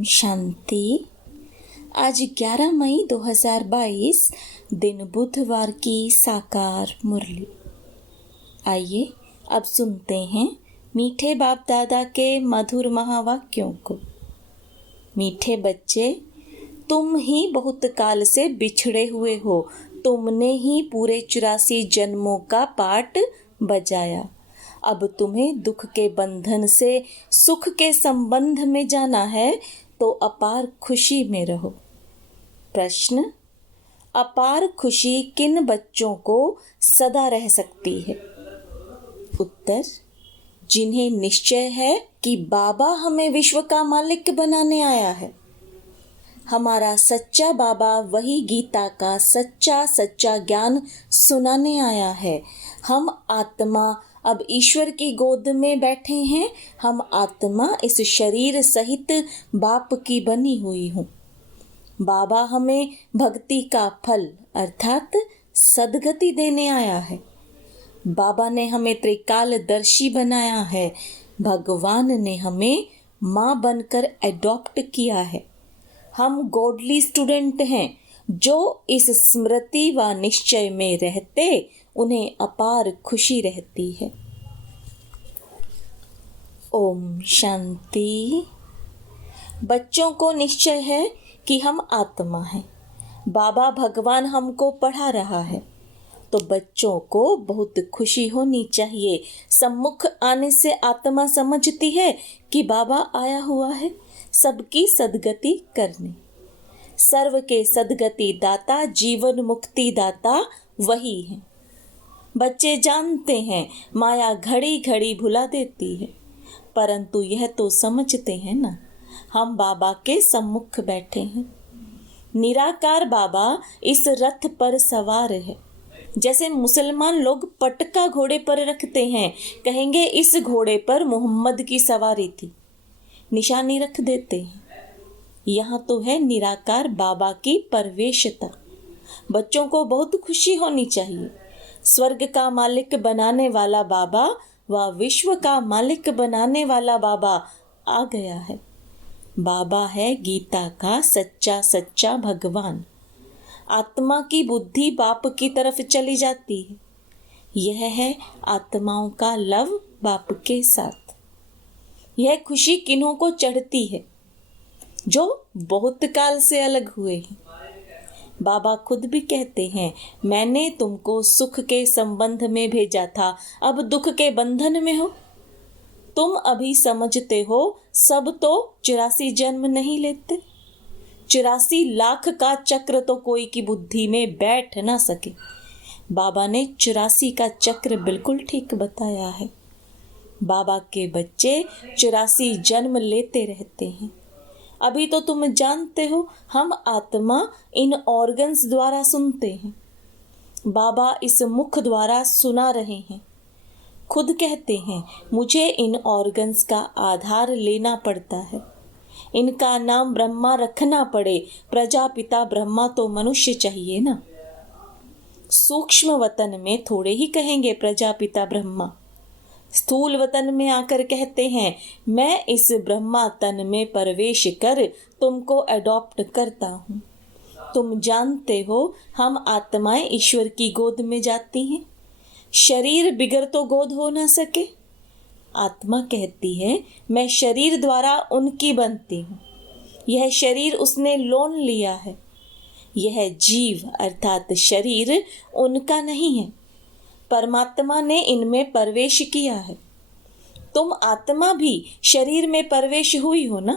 शांति। आज 11 मई 2022 दिन बुधवार की साकार मुरली। आइए अब सुनते हैं मीठे बाप दादा के मधुर महावाक्यों को। मीठे बच्चे, तुम ही बहुत काल से बिछड़े हुए हो। तुमने ही पूरे 84 जन्मों का पाठ बजाया। अब तुम्हें दुख के बंधन से सुख के संबंध में जाना है तो अपार खुशी में रहो। प्रश्न: अपार खुशी किन बच्चों को सदा रह सकती है? उत्तर: जिन्हें निश्चय है कि बाबा हमें विश्व का मालिक बनाने आया है। हमारा सच्चा बाबा वही गीता का सच्चा ज्ञान सुनाने आया है। हम आत्मा अब ईश्वर की गोद में बैठे हैं। हम आत्मा इस शरीर सहित बाप की बनी हुई हूँ। बाबा हमें भक्ति का फल अर्थात सद्गति देने आया है। बाबा ने हमें त्रिकालदर्शी बनाया है। भगवान ने हमें माँ बनकर एडॉप्ट किया है। हम गॉडली स्टूडेंट हैं जो इस स्मृति व निश्चय में रहते उन्हें अपार खुशी रहती है। ओम शांति। बच्चों को निश्चय है कि हम आत्मा हैं। बाबा भगवान हमको पढ़ा रहा है तो बच्चों को बहुत खुशी होनी चाहिए। सम्मुख आने से आत्मा समझती है कि बाबा आया हुआ है सबकी सद्गति करने। सर्व के सद्गति दाता, जीवन मुक्ति दाता वही है। बच्चे जानते हैं माया घड़ी घड़ी भुला देती है, परंतु यह तो समझते हैं ना, हम बाबा के सम्मुख बैठे हैं। निराकार बाबा इस रथ पर सवार है। जैसे मुसलमान लोग पटका घोड़े पर रखते हैं, कहेंगे इस घोड़े पर मोहम्मद की सवारी थी, निशानी रख देते हैं। यहाँ तो है निराकार बाबा की प्रवेशता। बच्चों को बहुत खुशी होनी चाहिए। स्वर्ग का मालिक बनाने वाला बाबा व विश्व का मालिक बनाने वाला बाबा आ गया है। बाबा है गीता का सच्चा भगवान। आत्मा की बुद्धि बाप की तरफ चली जाती है। यह है आत्माओं का लव बाप के साथ। यह खुशी किन्हों को चढ़ती है? जो बहुत काल से अलग हुए हैं। बाबा खुद भी कहते हैं, मैंने तुमको सुख के संबंध में भेजा था, अब दुख के बंधन में हो। तुम अभी समझते हो सब तो 84 जन्म नहीं लेते। 84 लाख का चक्र तो कोई की बुद्धि में बैठ ना सके। बाबा ने 84 का चक्र बिल्कुल ठीक बताया है। बाबा के बच्चे 84 जन्म लेते रहते हैं। अभी तो तुम जानते हो हम आत्मा इन ऑर्गन्स द्वारा सुनते हैं। बाबा इस मुख द्वारा सुना रहे हैं। खुद कहते हैं मुझे इन ऑर्गन्स का आधार लेना पड़ता है। इनका नाम ब्रह्मा रखना पड़े। प्रजापिता ब्रह्मा तो मनुष्य चाहिए ना। सूक्ष्म वतन में थोड़े ही कहेंगे प्रजापिता ब्रह्मा। स्थूल वतन में आकर कहते हैं मैं इस ब्रह्मा तन में प्रवेश कर तुमको एडॉप्ट करता हूँ। तुम जानते हो हम आत्माएं ईश्वर की गोद में जाती हैं। शरीर बिगर तो गोद हो ना सके। आत्मा कहती है मैं शरीर द्वारा उनकी बनती हूँ। यह शरीर उसने लोन लिया है। यह जीव अर्थात शरीर उनका नहीं है। परमात्मा ने इनमें प्रवेश किया है। तुम आत्मा भी शरीर में प्रवेश हुई हो ना।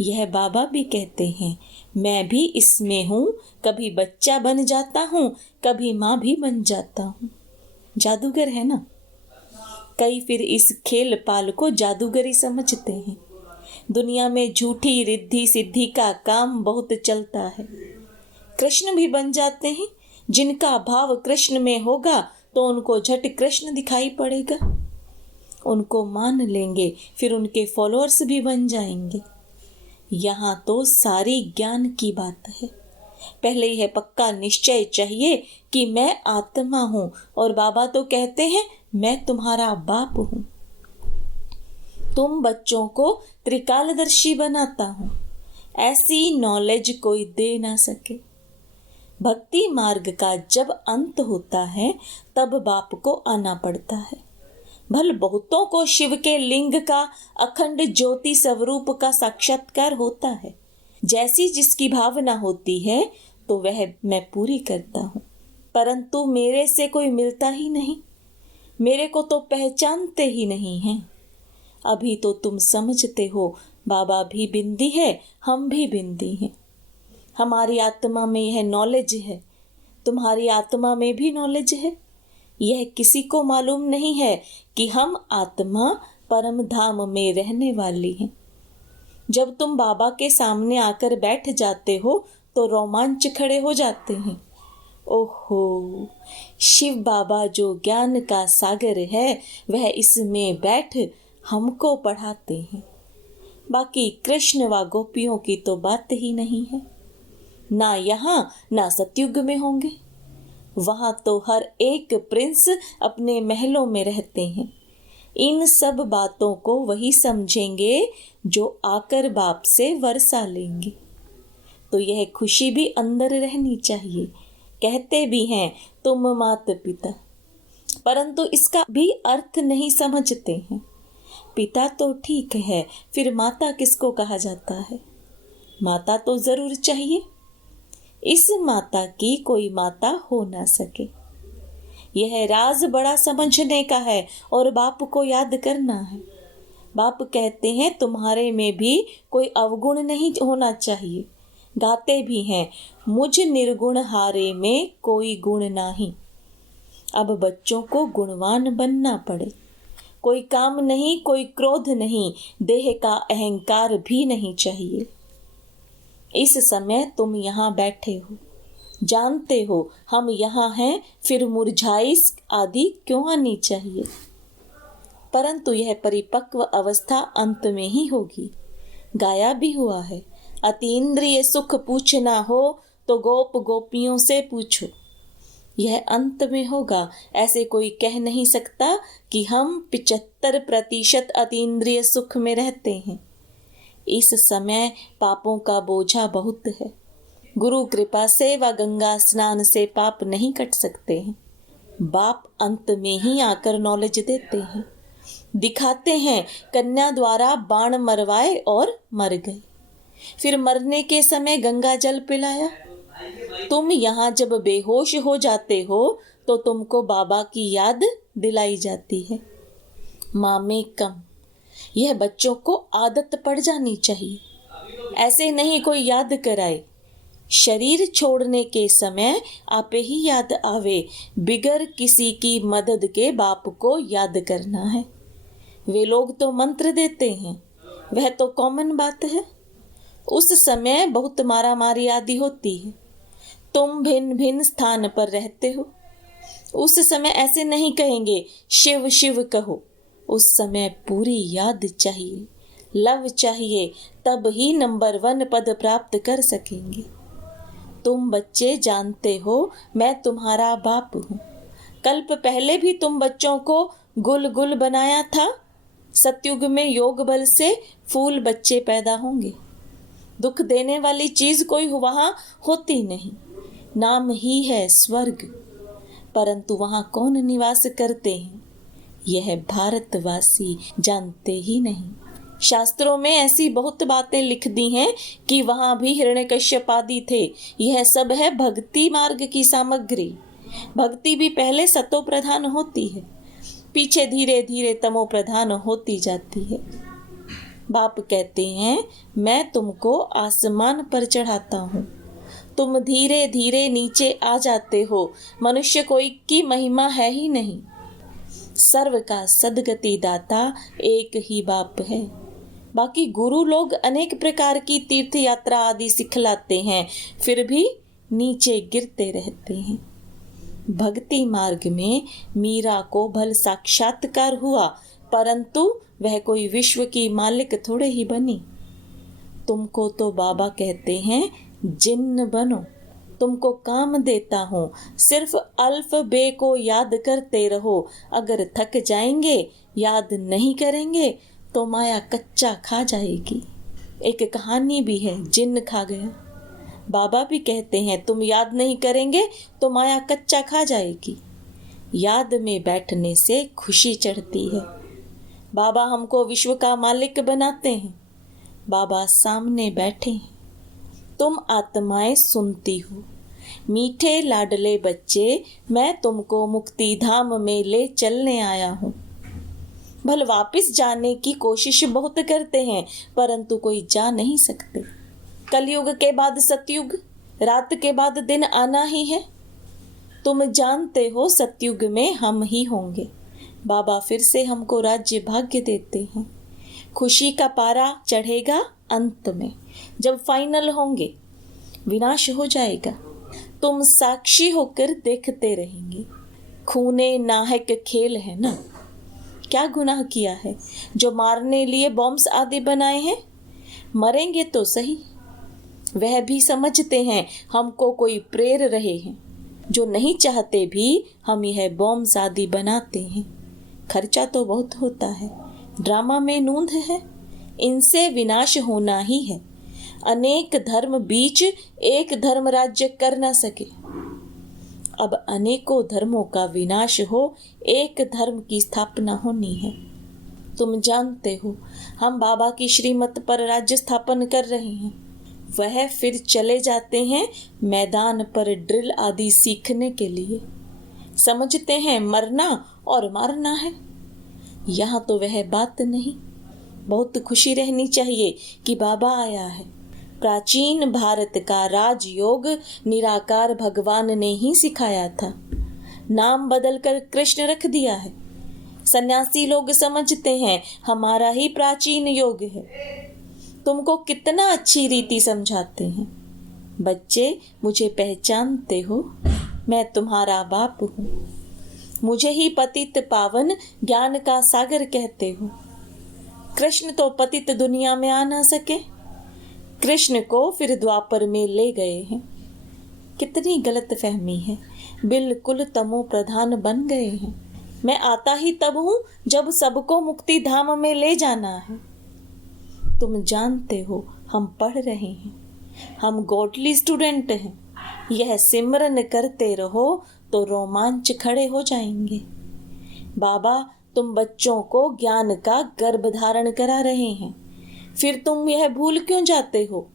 यह बाबा भी कहते हैं मैं भी इसमें हूँ। कभी बच्चा बन जाता हूँ, कभी माँ भी बन जाता हूँ। जादूगर है ना। कई फिर इस खेल पाल को जादूगरी समझते हैं। दुनिया में झूठी रिद्धि सिद्धि का काम बहुत चलता है। कृष्ण भी बन जाते हैं। जिनका भाव कृष्ण में होगा तो उनको झट कृष्ण दिखाई पड़ेगा। उनको मान लेंगे, फिर उनके फॉलोअर्स भी बन जाएंगे। यहाँ तो सारी ज्ञान की बात है। पहले यह पक्का निश्चय चाहिए कि मैं आत्मा हूँ और बाबा तो कहते हैं मैं तुम्हारा बाप हूँ। तुम बच्चों को त्रिकालदर्शी बनाता हूँ, ऐसी नॉलेज कोई दे ना सके। भक्ति मार्ग का जब अंत होता है तब बाप को आना पड़ता है। भल बहुतों को शिव के लिंग का अखंड ज्योति स्वरूप का साक्षात्कार होता है। जैसी जिसकी भावना होती है तो वह मैं पूरी करता हूँ, परंतु मेरे से कोई मिलता ही नहीं, मेरे को तो पहचानते ही नहीं हैं। अभी तो तुम समझते हो बाबा भी बिंदी है, हम भी बिंदी हैं। हमारी आत्मा में यह नॉलेज है, तुम्हारी आत्मा में भी नॉलेज है। यह किसी को मालूम नहीं है कि हम आत्मा परम धाम में रहने वाली हैं। जब तुम बाबा के सामने आकर बैठ जाते हो तो रोमांच खड़े हो जाते हैं। ओहो, शिव बाबा जो ज्ञान का सागर है वह इसमें बैठ हमको पढ़ाते हैं। बाकी कृष्ण व गोपियों की तो बात ही नहीं है। ना यहाँ ना सतयुग में होंगे। वहां तो हर एक प्रिंस अपने महलों में रहते हैं। इन सब बातों को वही समझेंगे जो आकर बाप से वर्षा लेंगे। तो यह खुशी भी अंदर रहनी चाहिए। कहते भी हैं तुम माता पिता, परंतु इसका भी अर्थ नहीं समझते हैं। पिता तो ठीक है, फिर माता किसको कहा जाता है? माता तो जरूर चाहिए। इस माता की कोई माता हो ना सके। यह राज बड़ा समझने का है और बाप को याद करना है। बाप कहते हैं तुम्हारे में भी कोई अवगुण नहीं होना चाहिए। गाते भी हैं मुझ निर्गुण हारे में कोई गुण नहीं। अब बच्चों को गुणवान बनना पड़े। कोई काम नहीं, कोई क्रोध नहीं, देह का अहंकार भी नहीं चाहिए। इस समय तुम यहाँ बैठे हो, जानते हो हम यहाँ हैं, फिर मुरझाइश आदि क्यों आनी चाहिए? परंतु यह परिपक्व अवस्था अंत में ही होगी। गाया भी हुआ है, अतीन्द्रिय सुख पूछना हो तो गोप गोपियों से पूछो। यह अंत में होगा। ऐसे कोई कह नहीं सकता कि हम 75% अतीन्द्रिय सुख में रहते हैं। इस समय पापों का बोझा बहुत है। गुरु कृपा से व गंगा स्नान से पाप नहीं कट सकते हैं। बाप अंत में ही आकर नॉलेज देते हैं, दिखाते हैं। कन्या द्वारा बाण मरवाए और मर गए, फिर मरने के समय गंगा जल पिलाया। तुम यहाँ जब बेहोश हो जाते हो तो तुमको बाबा की याद दिलाई जाती है। माँ में कम, यह बच्चों को आदत पड़ जानी चाहिए। ऐसे नहीं कोई याद कराए। शरीर छोड़ने के समय आपे ही याद आवे, बिगर किसी की मदद के बाप को याद करना है। वे लोग तो मंत्र देते हैं, वह तो कॉमन बात है। उस समय बहुत मारामारी आदि होती है। तुम भिन्न भिन्न स्थान पर रहते हो। उस समय ऐसे नहीं कहेंगे शिव शिव कहो। उस समय पूरी याद चाहिए, लव चाहिए, तब ही नंबर 1 पद प्राप्त कर सकेंगे। तुम बच्चे जानते हो मैं तुम्हारा बाप हूँ। कल्प पहले भी तुम बच्चों को गुल गुल बनाया था। सतयुग में योग बल से फूल बच्चे पैदा होंगे। दुख देने वाली चीज कोई वहां होती नहीं। नाम ही है स्वर्ग, परंतु वहां कौन निवास करते हैं यह भारतवासी जानते ही नहीं। शास्त्रों में ऐसी बहुत बातें लिख दी हैं कि वहां भी हिरण्यकश्यप आदि थे। यह सब है भक्ति मार्ग की सामग्री। भक्ति भी पहले सतो प्रधान होती है, पीछे धीरे धीरे तमो प्रधान होती जाती है। बाप कहते हैं मैं तुमको आसमान पर चढ़ाता हूँ, तुम धीरे धीरे नीचे आ जाते हो। मनुष्य कोई की महिमा है ही नहीं। सर्व का सदगति दाता एक ही बाप है। बाकी गुरु लोग अनेक प्रकार की तीर्थ यात्रा आदि सिखलाते हैं, फिर भी नीचे गिरते रहते हैं। भक्ति मार्ग में मीरा को भल साक्षात्कार हुआ, परंतु वह कोई विश्व की मालिक थोड़े ही बनी। तुमको तो बाबा कहते हैं जिन्न बनो, तुमको काम देता हूँ, सिर्फ अल्फ बे को याद करते रहो। अगर थक जाएंगे, याद नहीं करेंगे तो माया कच्चा खा जाएगी। एक कहानी भी है, जिन्न खा गया। बाबा भी कहते हैं तुम याद नहीं करेंगे तो माया कच्चा खा जाएगी। याद में बैठने से खुशी चढ़ती है। बाबा हमको विश्व का मालिक बनाते हैं। बाबा सामने बैठे हैं। तुम आत्माएं सुनती हो, मीठे लाडले बच्चे, मैं तुमको मुक्ति धाम में ले चलने आया हूँ। भले वापस जाने की कोशिश बहुत करते हैं, परंतु कोई जा नहीं सकते। कलयुग के बाद सतयुग, रात के बाद दिन आना ही है। तुम जानते हो सतयुग में हम ही होंगे। बाबा फिर से हमको राज्य भाग्य देते हैं। खुशी का पारा चढ़ेगा अंत में, जब फाइनल होंगे, विनाश हो जाएगा। तुम साक्षी होकर देखते रहेंगे। खूने नाहक खेल है ना। क्या गुनाह किया है जो मारने लिए बॉम्ब्स आदि बनाए हैं? मरेंगे तो सही। वह भी समझते हैं हमको कोई प्रेर रहे हैं। जो नहीं चाहते भी हम यह बॉम्ब्स आदि बनाते हैं। खर्चा तो बहुत होता है, ड्रामा में नूंद है। इनसे विनाश होना ही है। अनेक धर्म बीच एक धर्म राज्य कर न सके। अब अनेकों धर्मों का विनाश हो, एक धर्म की स्थापना होनी है। तुम जानते हो हम बाबा की श्रीमत पर राज्य स्थापन कर रहे हैं। वह फिर चले जाते हैं मैदान पर ड्रिल आदि सीखने के लिए। समझते हैं मरना और मारना है। यहाँ तो वह बात नहीं। बहुत खुशी रहनी चाहिए कि बाबा आया है। प्राचीन भारत का राजयोग निराकार भगवान ने ही सिखाया था। नाम बदलकर कृष्ण रख दिया है। सन्यासी लोग समझते हैं हमारा ही प्राचीन योग है। तुमको कितना अच्छी रीति समझाते हैं। बच्चे, मुझे पहचानते हो? मैं तुम्हारा बाप हूँ। मुझे ही पतित पावन ज्ञान का सागर कहते हो। कृष्ण तो पतित दुनिया में आ ना सके। कृष्ण को फिर द्वापर में ले गए हैं। कितनी गलत फहमी है। बिल्कुल तमो प्रधान बन गए हैं। मैं आता ही तब हूँ जब सबको मुक्ति धाम में ले जाना है। तुम जानते हो हम पढ़ रहे हैं। हम गॉडली स्टूडेंट हैं। यह सिमरन करते रहो तो रोमांच खड़े हो जाएंगे। बाबा तुम बच्चों को ज्ञान का गर्भ धारण करा रहे हैं। फिर तुम यह भूल क्यों जाते हो?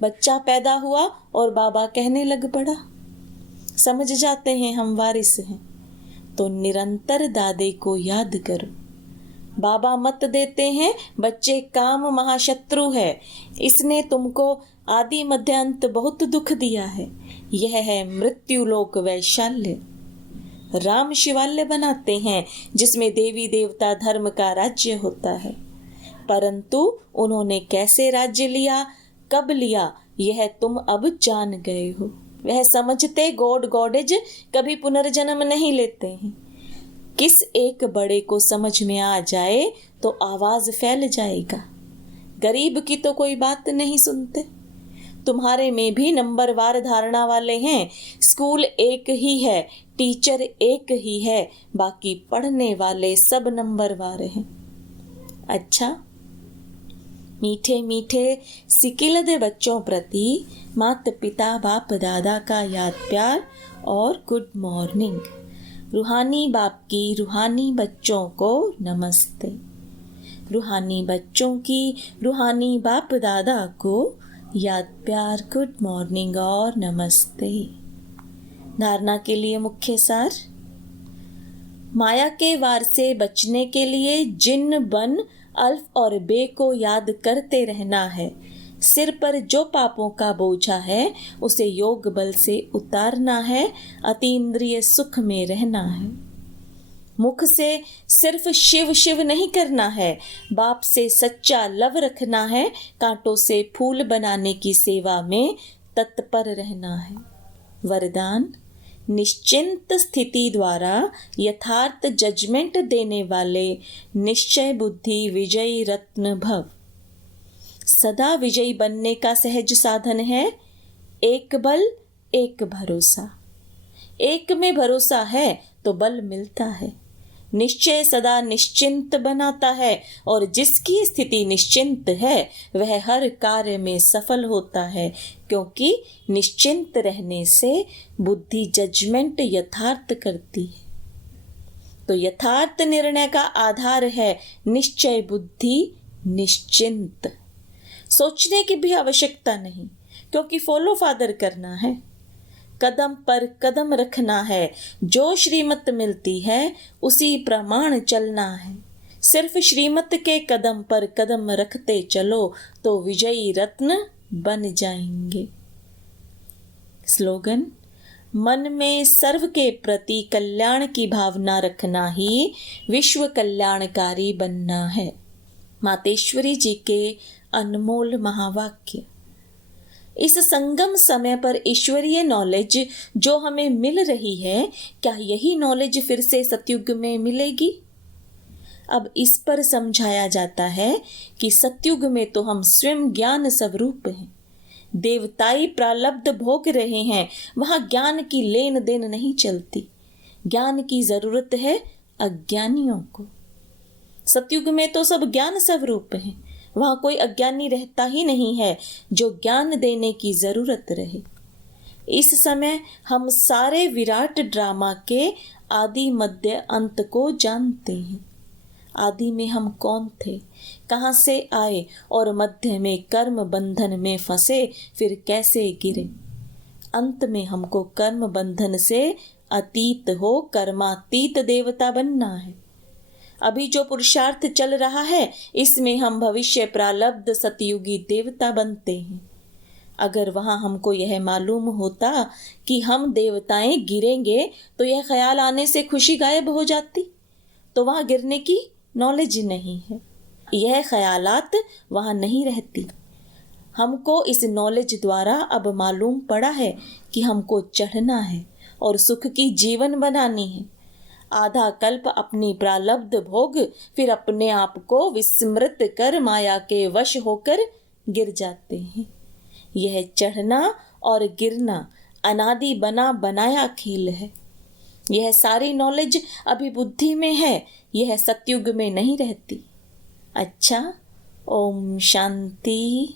बच्चा पैदा हुआ और बाबा कहने लग पड़ा। समझ जाते हैं हम वारिस हैं, तो निरंतर दादे को याद करो। बाबा मत देते हैं बच्चे काम महाशत्रु है। इसने तुमको आदि मध्यांत बहुत दुख दिया है। यह है मृत्यु लोक वैशाल्य। राम शिवालय बनाते हैं जिसमें देवी देवता धर्म का राज्य होता है, परंतु उन्होंने कैसे राज्य लिया, कब लिया, यह तुम अब जान गए हो। वह समझते गॉड गॉडेज कभी पुनर्जन्म नहीं लेते हैं। किस एक बड़े को समझ में आ जाए तो आवाज फैल जाएगा। गरीब की तो कोई बात नहीं सुनते। तुम्हारे में भी नंबरवार धारणा वाले हैं। स्कूल एक ही है, टीचर एक ही है, बाकी पढ़ने वाले सब नंबरवार हैं। अच्छा, मीठे मीठे सिकिलद बच्चों प्रति माता पिता बाप दादा का याद प्यार और गुड मॉर्निंग। रूहानी बाप की रूहानी बच्चों को नमस्ते। रूहानी बच्चों की रूहानी बाप दादा को याद प्यार, गुड मॉर्निंग और नमस्ते। धारणा के लिए मुख्य सार। माया के वार से बचने के लिए जिन बन अल्फ और बे को याद करते रहना है। सिर पर जो पापों का बोझा है उसे योग बल से उतारना है। अतीन्द्रिय सुख में रहना है। मुख से सिर्फ शिव शिव नहीं करना है। बाप से सच्चा लव रखना है। कांटों से फूल बनाने की सेवा में तत्पर रहना है। वरदान, निश्चिंत स्थिति द्वारा यथार्थ जजमेंट देने वाले निश्चय बुद्धि विजयी रत्न भव। सदा विजयी बनने का सहज साधन है एक बल एक भरोसा। एक में भरोसा है तो बल मिलता है। निश्चय सदा निश्चिंत बनाता है और जिसकी स्थिति निश्चिंत है वह हर कार्य में सफल होता है, क्योंकि निश्चिंत रहने से बुद्धि जजमेंट यथार्थ करती है। तो यथार्थ निर्णय का आधार है निश्चय बुद्धि, निश्चिंत। सोचने की भी आवश्यकता नहीं, क्योंकि फॉलो फादर करना है, कदम पर कदम रखना है, जो श्रीमत मिलती है उसी प्रमाण चलना है। सिर्फ श्रीमत के कदम पर कदम रखते चलो तो विजयी रत्न बन जाएंगे। स्लोगन: मन में सर्व के प्रति कल्याण की भावना रखना ही विश्व कल्याणकारी बनना है। मातेश्वरी जी के अनमोल महावाक्य। इस संगम समय पर ईश्वरीय नॉलेज जो हमें मिल रही है, क्या यही नॉलेज फिर से सतयुग में मिलेगी? अब इस पर समझाया जाता है कि सतयुग में तो हम स्वयं ज्ञान स्वरूप हैं, देवताई प्रारब्ध भोग रहे हैं, वहां ज्ञान की लेन देन नहीं चलती। ज्ञान की जरूरत है अज्ञानियों को। सतयुग में तो सब ज्ञान स्वरूप हैं, वहां कोई अज्ञानी रहता ही नहीं है जो ज्ञान देने की जरूरत रहे। इस समय हम सारे विराट ड्रामा के आदि मध्य अंत को जानते हैं। आदि में हम कौन थे, कहाँ से आए और मध्य में कर्म बंधन में फंसे फिर कैसे गिरे। अंत में हमको कर्म बंधन से अतीत हो कर्मातीत देवता बनना है। अभी जो पुरुषार्थ चल रहा है इसमें हम भविष्य प्रारब्ध सतयुगी देवता बनते हैं। अगर वहां हमको यह मालूम होता कि हम देवताएं गिरेंगे तो यह ख्याल आने से खुशी गायब हो जाती, तो वहां गिरने की नॉलेज नहीं है, यह ख्यालात वहां नहीं रहती। हमको इस नॉलेज द्वारा अब मालूम पड़ा है कि हमको चढ़ना है और सुख की जीवन बनानी है। आधा कल्प अपनी प्रारब्ध भोग फिर अपने आप को विस्मृत कर माया के वश होकर गिर जाते हैं। यह चढ़ना और गिरना अनादि बना बनाया खेल है। यह सारी नॉलेज अभी बुद्धि में है, यह सतयुग में नहीं रहती। अच्छा, ओम शांति।